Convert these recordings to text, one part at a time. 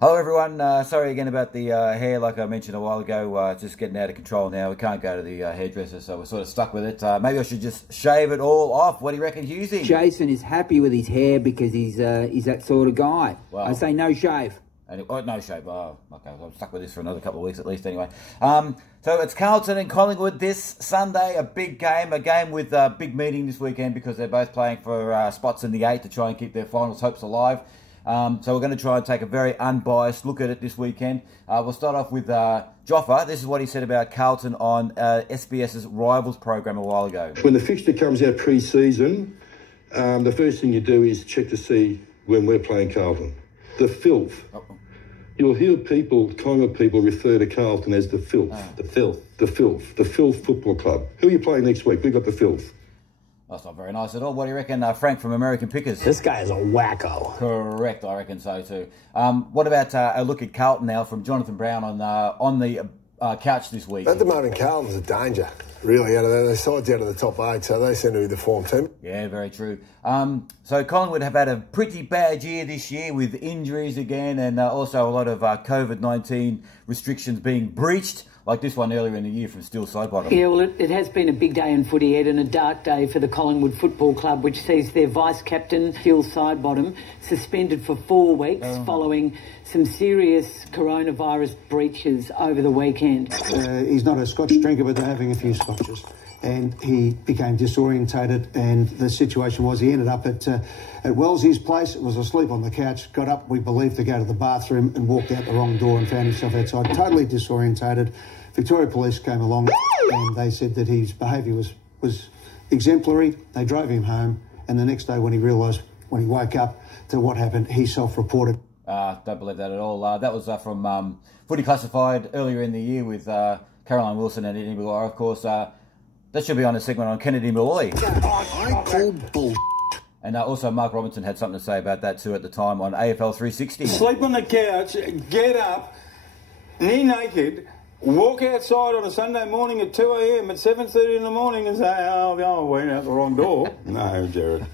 Hello everyone, sorry again about the hair like I mentioned a while ago, it's just getting out of control now. We can't go to the hairdresser, so we're sort of stuck with it. Maybe I should just shave it all off. What do you reckon, Hughesy? Jason is happy with his hair because he's that sort of guy. Well, I say no shave. No shave. Oh, okay, I'm stuck with this for another couple of weeks at least anyway. So it's Carlton and Collingwood this Sunday, a big game, with a big meeting this weekend because they're both playing for spots in the 8 to try and keep their finals hopes alive. So we're going to try and take a very unbiased look at it this weekend. We'll start off with Joffa. This is what he said about Carlton on SBS's Rivals program a while ago. When the fixture comes out pre-season, the first thing you do is check to see when we're playing Carlton. The filth. You'll hear Collingwood people refer to Carlton as the filth. The filth. The filth. The filth football club. Who are you playing next week? We've got the filth. That's not very nice at all. What do you reckon, Frank from American Pickers? This guy is a wacko. Correct, I reckon so too. What about a look at Carlton now from Jonathan Brown on the couch this week? At the moment, Carlton's a danger, really. They're sides out of the top 8, so they seem to be the form team. Yeah, very true. So Collingwood have had a pretty bad year this year with injuries again and also a lot of COVID-19 restrictions being breached, like this one earlier in the year from Steel Sidebottom. Yeah, well, it has been a big day in footy, Ed, and a dark day for the Collingwood Football Club, which sees their vice-captain, Steel Sidebottom, suspended for 4 weeks following some serious coronavirus breaches over the weekend. He's not a Scotch drinker, but they're having a few Scotches. And he became disorientated, and the situation was he ended up at Wellesley's place, was asleep on the couch, got up, we believe, to go to the bathroom and walked out the wrong door and found himself outside, totally disorientated. Victoria Police came along and they said that his behaviour was exemplary. They drove him home, and the next day when he realised, when he woke up to what happened, he self-reported. Don't believe that at all. That was from Footy Classified earlier in the year with Caroline Wilson and Eddie Maguire, of course. That should be on a segment on Kennedy Malloy. I call bull. And also Mark Robinson had something to say about that too at the time on AFL 360. Sleep on the couch, get up, knee naked, walk outside on a Sunday morning at 2 a.m. at 7:30 in the morning and say, oh, I went out the wrong door. No, Jared.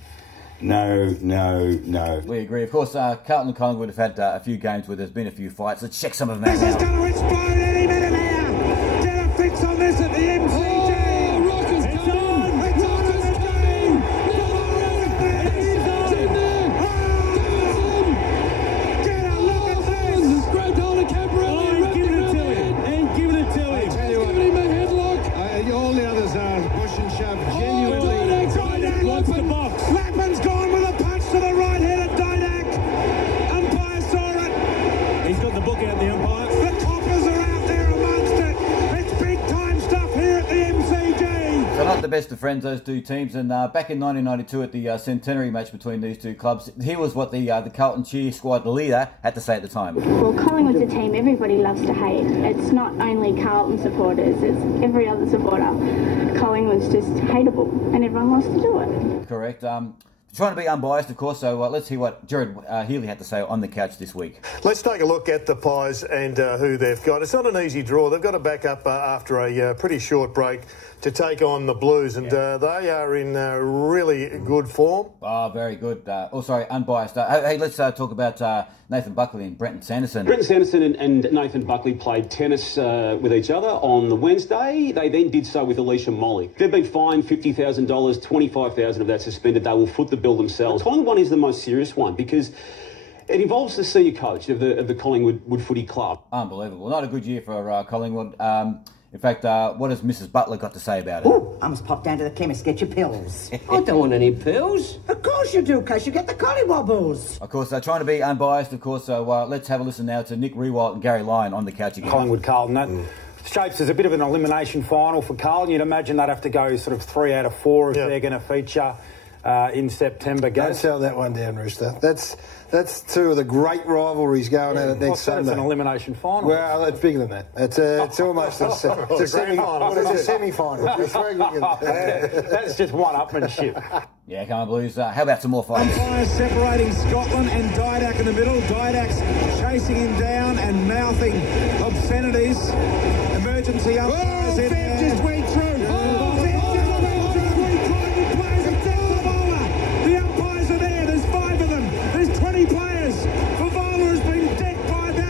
No. We agree. Of course, Carlton and Collingwood have had a few games where there's been a few fights. Let's check some of them out. This is going to explode any minute now. Get a fix on this at the MCG. Not the best of friends, those two teams, and back in 1992 at the centenary match between these two clubs, here was what the Carlton cheer squad leader had to say at the time. Well, Collingwood's a team everybody loves to hate. It's not only Carlton supporters, it's every other supporter. Collingwood's just hateable, and everyone wants to do it. Correct. Trying to be unbiased, of course, so let's hear what Jared Healy had to say on the couch this week. Let's take a look at the Pies and who they've got. It's not an easy draw. They've got to back up after a pretty short break to take on the Blues, and they are in really good form. Oh, very good. Unbiased. Hey, let's talk about Nathan Buckley and Brenton Sanderson. Brenton Sanderson and Nathan Buckley played tennis with each other on the Wednesday. They then did so with Alicia Molly. They've been fined $50,000, $25,000 of that suspended. They will foot the bill themselves. The Collingwood one is the most serious one because it involves the senior coach of the Collingwood Footy Club. Unbelievable. Not a good year for Collingwood. In fact, what has Mrs. Butler got to say about it? Oh, I must pop down to the chemist, get your pills. I don't want any pills. Of course you do, cause you get the collywobbles. Of course, trying to be unbiased, of course, so let's have a listen now to Nick Rewalt and Gary Lyon on the couch again. Collingwood Carlton, that shapes as a bit of an elimination final for Carlton. You'd imagine they'd have to go sort of 3 out of 4 if they're going to feature in September. Don't sell that one down, Rooster. That's two of the great rivalries going at it next Sunday. It's an elimination final. Well, it's bigger than that. It's almost a semi-final. It's a semi-final. It's very bigger than that. That's just one-upmanship. Yeah, come on, Blues. How about some more fights? Umpires separating Scotland and Didak in the middle. Didak's chasing him down and mouthing obscenities. Emergency umpires in there. Just went through. The umpires are there. There's 5 of them. There's 20 players. Favola has been decked by them.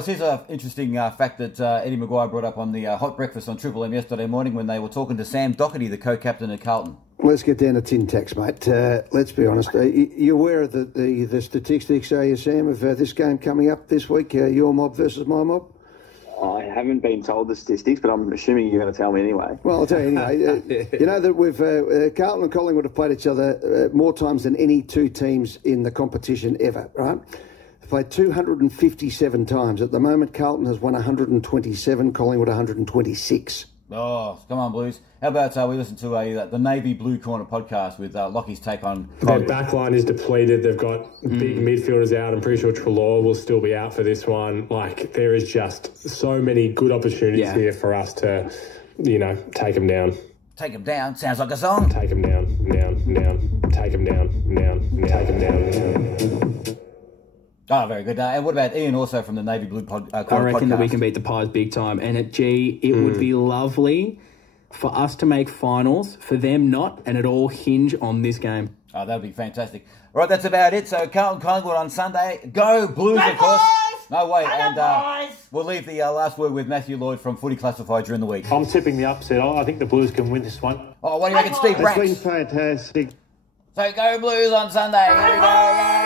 boys, here's an interesting fact that Eddie Maguire brought up on the hot breakfast on Triple M yesterday morning when they were talking to Sam Doherty, the co-captain at Carlton. Let's get down to tin tacks, mate. Let's be honest. You aware of the statistics, are you, Sam, of this game coming up this week, your mob versus my mob? I haven't been told the statistics, but I'm assuming you're going to tell me anyway. Well, I'll tell you anyway. You know that we've Carlton and Collingwood have played each other more times than any two teams in the competition ever, right? They've played 257 times. At the moment, Carlton has won 127, Collingwood 126. Oh, come on, Blues. How about we listen to the Navy Blue Corner podcast with Lockie's take on Their backline is depleted. They've got big midfielders out. I'm pretty sure Treloar will still be out for this one. Like, there is just so many good opportunities here for us to, take them down. Take them down? Sounds like a song. Take them down. Take them down. Take them down. Oh, very good. And what about Ian, also from the Navy Blue podcast? I reckon that we can beat the Pies big time. And it would be lovely for us to make finals, for them not, and it all hinge on this game. Oh, that would be fantastic. All right, that's about it. So Carlton Collingwood on Sunday. Go Blues, of course. No way. And we'll leave the last word with Matthew Lloyd from Footy Classified during the week. I'm tipping the upset. I think the Blues can win this one. Oh, what do you reckon, Steve Bracks? It's been fantastic. So go Blues on Sunday. Here we go.